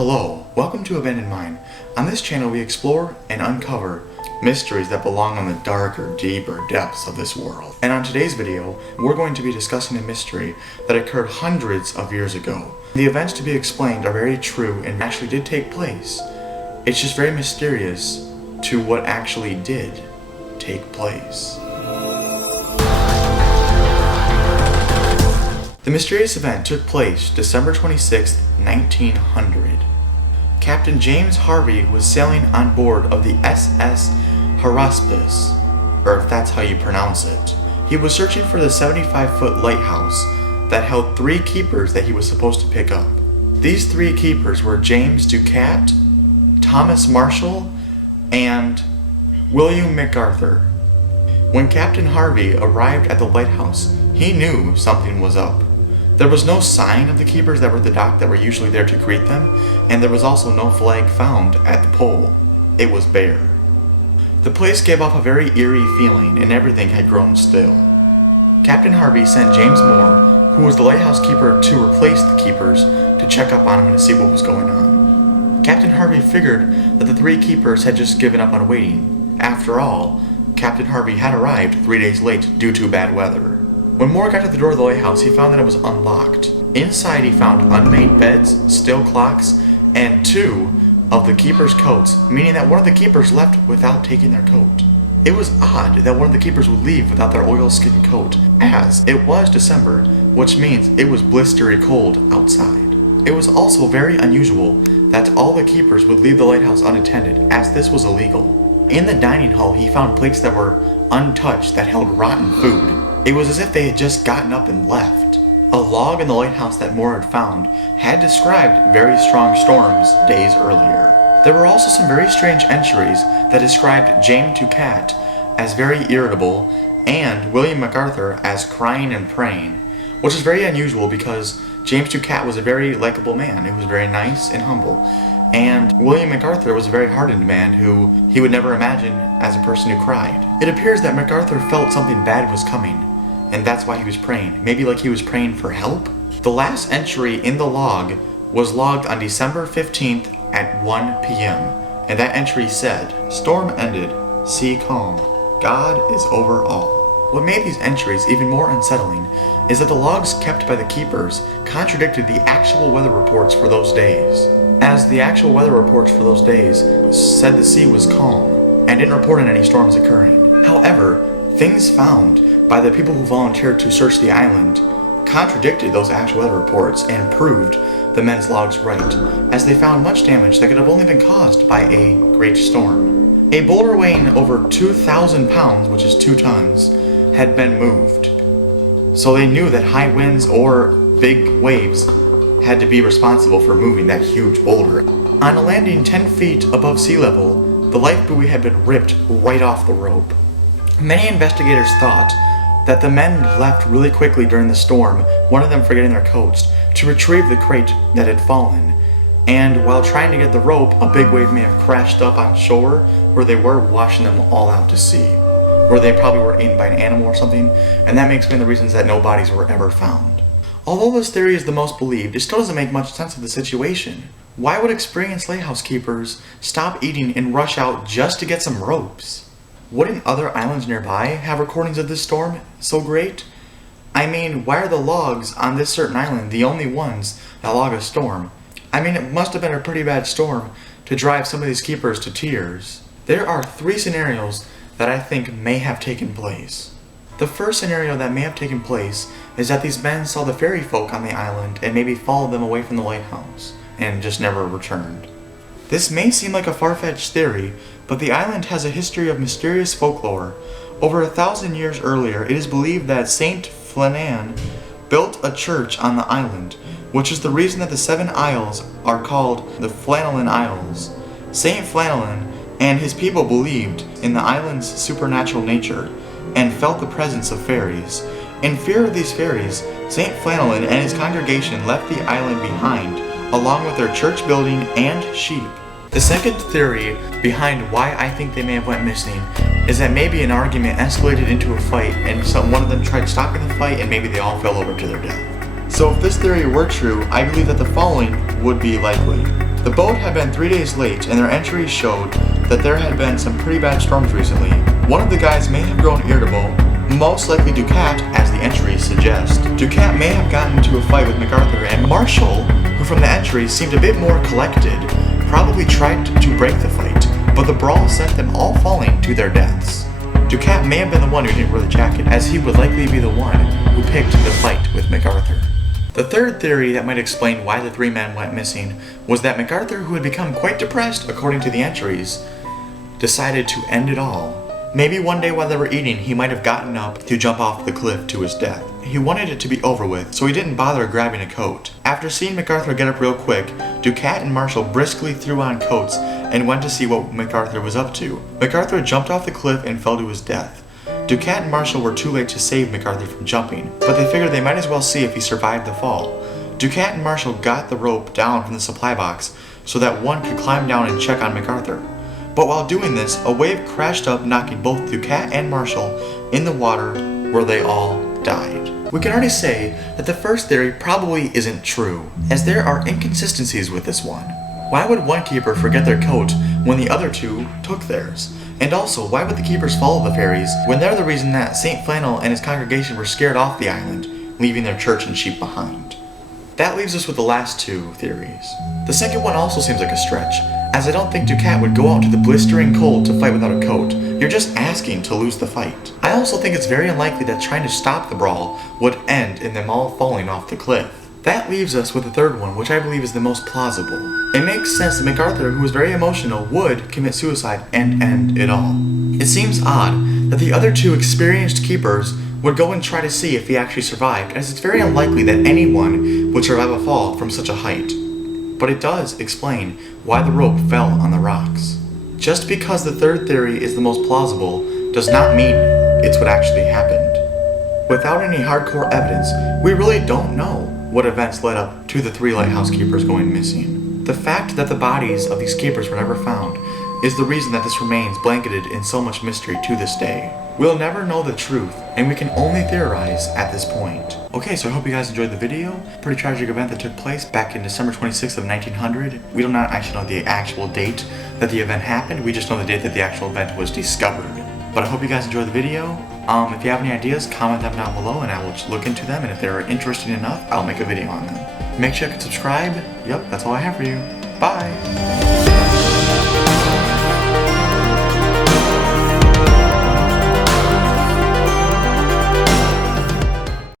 Hello, welcome to Abandoned Mine. On this channel we explore and uncover mysteries that belong on the darker, deeper depths of this world. And on today's video, we're going to be discussing a mystery that occurred hundreds of years ago. The events to be explained are very true and actually did take place. It's just very mysterious to what actually did take place. The mysterious event took place December 26, 1900. Captain James Harvey was sailing on board of the SS Haraspis, or if that's how you pronounce it. He was searching for the 75-foot lighthouse that held 3 keepers that he was supposed to pick up. These 3 keepers were James Ducat, Thomas Marshall, and William MacArthur. When Captain Harvey arrived at the lighthouse, he knew something was up. There was no sign of the keepers that were at the dock that were usually there to greet them, and there was also no flag found at the pole. It was bare. The place gave off a very eerie feeling, and everything had grown still. Captain Harvey sent James Moore, who was the lighthouse keeper, to replace the keepers to check up on him and to see what was going on. Captain Harvey figured that the 3 keepers had just given up on waiting. After all, Captain Harvey had arrived 3 days late due to bad weather. When Moore got to the door of the lighthouse, he found that it was unlocked. Inside he found unmade beds, steel clocks, and 2 of the keepers' coats, meaning that one of the keepers left without taking their coat. It was odd that one of the keepers would leave without their oilskin coat, as it was December, which means it was blistery cold outside. It was also very unusual that all the keepers would leave the lighthouse unattended, as this was illegal. In the dining hall, he found plates that were untouched that held rotten food. It was as if they had just gotten up and left. A log in the lighthouse that Moore had found had described very strong storms days earlier. There were also some very strange entries that described James Ducat as very irritable and William MacArthur as crying and praying, which is very unusual because James Ducat was a very likable man who was very nice and humble, and William MacArthur was a very hardened man who he would never imagine as a person who cried. It appears that MacArthur felt something bad was coming, and that's why he was praying. Maybe like he was praying for help? The last entry in the log was logged on December 15th at 1 p.m. And that entry said, "Storm ended, sea calm, God is over all." What made these entries even more unsettling is that the logs kept by the keepers contradicted the actual weather reports for those days, as the actual weather reports for those days said the sea was calm and didn't report on any storms occurring. However, things found by the people who volunteered to search the island contradicted those actual weather reports and proved the men's logs right, as they found much damage that could have only been caused by a great storm. A boulder weighing over 2,000 pounds, which is 2 tons, had been moved. So they knew that high winds or big waves had to be responsible for moving that huge boulder. On a landing 10 feet above sea level, the life buoy had been ripped right off the rope. Many investigators thought that the men left really quickly during the storm, one of them forgetting their coats, to retrieve the crate that had fallen. And while trying to get the rope, a big wave may have crashed up on shore where they were, washing them all out to sea. Where they probably were eaten by an animal or something, and that may explain the reasons that no bodies were ever found. Although this theory is the most believed, it still doesn't make much sense of the situation. Why would experienced lighthouse keepers stop eating and rush out just to get some ropes? Wouldn't other islands nearby have recordings of this storm so great? I mean, why are the logs on this certain island the only ones that log a storm? I mean, it must have been a pretty bad storm to drive some of these keepers to tears. There are 3 scenarios that I think may have taken place. The first scenario that may have taken place is that these men saw the fairy folk on the island and maybe followed them away from the lighthouse and just never returned. This may seem like a far-fetched theory, but the island has a history of mysterious folklore. Over 1,000 years earlier, it is believed that Saint Flannan built a church on the island, which is the reason that the 7 isles are called the Flannan Isles. Saint Flannan and his people believed in the island's supernatural nature and felt the presence of fairies. In fear of these fairies, Saint Flannan and his congregation left the island behind, along with their church building and sheep. The second theory behind why I think they may have went missing is that maybe an argument escalated into a fight and one of them tried stopping the fight and maybe they all fell over to their death. So if this theory were true, I believe that the following would be likely. The boat had been 3 days late, and their entries showed that there had been some pretty bad storms recently. One of the guys may have grown irritable, most likely Ducat, as the entries suggest. Ducat may have gotten into a fight with MacArthur, and Marshall, who from the entries seemed a bit more collected, probably tried to break the fight, but the brawl sent them all falling to their deaths. Ducat may have been the one who didn't wear the jacket, as he would likely be the one who picked the fight with MacArthur. The third theory that might explain why the 3 men went missing was that MacArthur, who had become quite depressed according to the entries, decided to end it all. Maybe one day while they were eating, he might have gotten up to jump off the cliff to his death. He wanted it to be over with, so he didn't bother grabbing a coat. After seeing MacArthur get up real quick, Ducat and Marshall briskly threw on coats and went to see what MacArthur was up to. MacArthur jumped off the cliff and fell to his death. Ducat and Marshall were too late to save MacArthur from jumping, but they figured they might as well see if he survived the fall. Ducat and Marshall got the rope down from the supply box so that one could climb down and check on MacArthur. But while doing this, a wave crashed up, knocking both Ducat and Marshall in the water, where they all died. We can already say that the first theory probably isn't true, as there are inconsistencies with this one. Why would one keeper forget their coat when the other 2 took theirs? And also, why would the keepers follow the fairies when they're the reason that St. Flannan and his congregation were scared off the island, leaving their church and sheep behind? That leaves us with the last 2 theories. The second one also seems like a stretch, as I don't think Ducat would go out to the blistering cold to fight without a coat. You're just asking to lose the fight. I also think it's very unlikely that trying to stop the brawl would end in them all falling off the cliff. That leaves us with the third one, which I believe is the most plausible. It makes sense that MacArthur, who was very emotional, would commit suicide and end it all. It seems odd that the other 2 experienced keepers would go and try to see if he actually survived, as it's very unlikely that anyone would survive a fall from such a height. But it does explain why the rope fell on the rocks. Just because the third theory is the most plausible does not mean it's what actually happened. Without any hardcore evidence, we really don't know what events led up to the 3 lighthouse keepers going missing. The fact that the bodies of these keepers were never found is the reason that this remains blanketed in so much mystery to this day. We'll never know the truth, and we can only theorize at this point. Okay, so I hope you guys enjoyed the video. Pretty tragic event that took place back in December 26th of 1900. We do not actually know the actual date that the event happened, we just know the date that the actual event was discovered. But I hope you guys enjoyed the video. If you have any ideas, comment them down below and I will look into them, and if they're interesting enough, I'll make a video on them. Make sure you can subscribe. Yep, that's all I have for you. Bye!